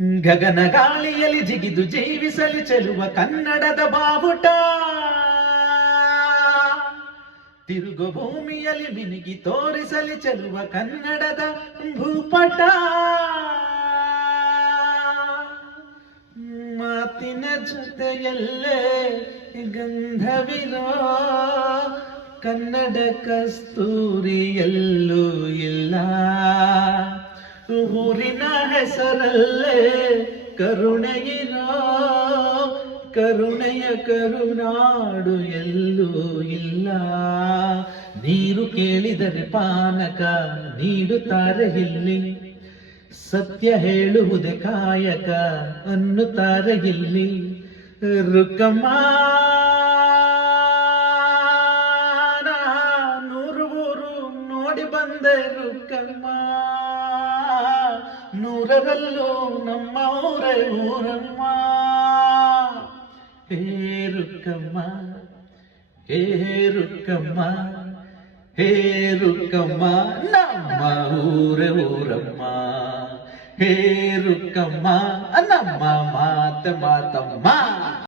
ಗಗನ ಗಾಳಿಯಲ್ಲಿ ಜಿಗಿದು ಜೀವಿಸಲಿ ಚೆಲುವ ಕನ್ನಡದ ಬಾವುಟ, ತಿರುಗು ಭೂಮಿಯಲ್ಲಿ ಮಿನುಗಿ ತೋರಿಸಲಿ ಚೆಲುವ ಕನ್ನಡದ ಭೂಪಟ. ಮಾತಿನ ಜೊತೆಯಲ್ಲೇ ಗಂಧವಿರೋ ಕನ್ನಡ ಕಸ್ತೂರಿ ಎಲ್ಲೂ ಇಲ್ಲ. ಊರಿನ ಹೆಸರಲ್ಲೇ ಕರುಣೆಯಿರೋ ಕರುಣೆಯ ಕರುನಾಡು ಎಲ್ಲೂ ಇಲ್ಲ. ನೀರು ಕೇಳಿದರೆ ಪಾನಕ ನೀಡುತ್ತಾರೆ ಇಲ್ಲಿ, ಸತ್ಯ ಹೇಳುವುದೇ ಕಾಯಕ ಅನ್ನುತ್ತಾರೆ ಇಲ್ಲಿ. ರುಕ್ಕಮ್ಮ ನೂರು ಊರು ನೋಡಿ ಬಂದೆ ರುಕ್ಕಮ್ಮ, ನೂರರಲ್ಲೂ ನಮ್ಮ ಊರೇ ಊರಮ್ಮ. ಹೇ ರುಕ್ಕಮ್ಮ ಹೇ ರುಕ್ಕಮ್ಮ ಹೇ ರುಕ್ಕಮ್ಮ ನಮ್ಮ ಊರೇ ಊರಮ್ಮ. ಹೇ ರುಕ್ಕಮ್ಮ ನಮ್ಮ ಮಾತಮ್ಮ.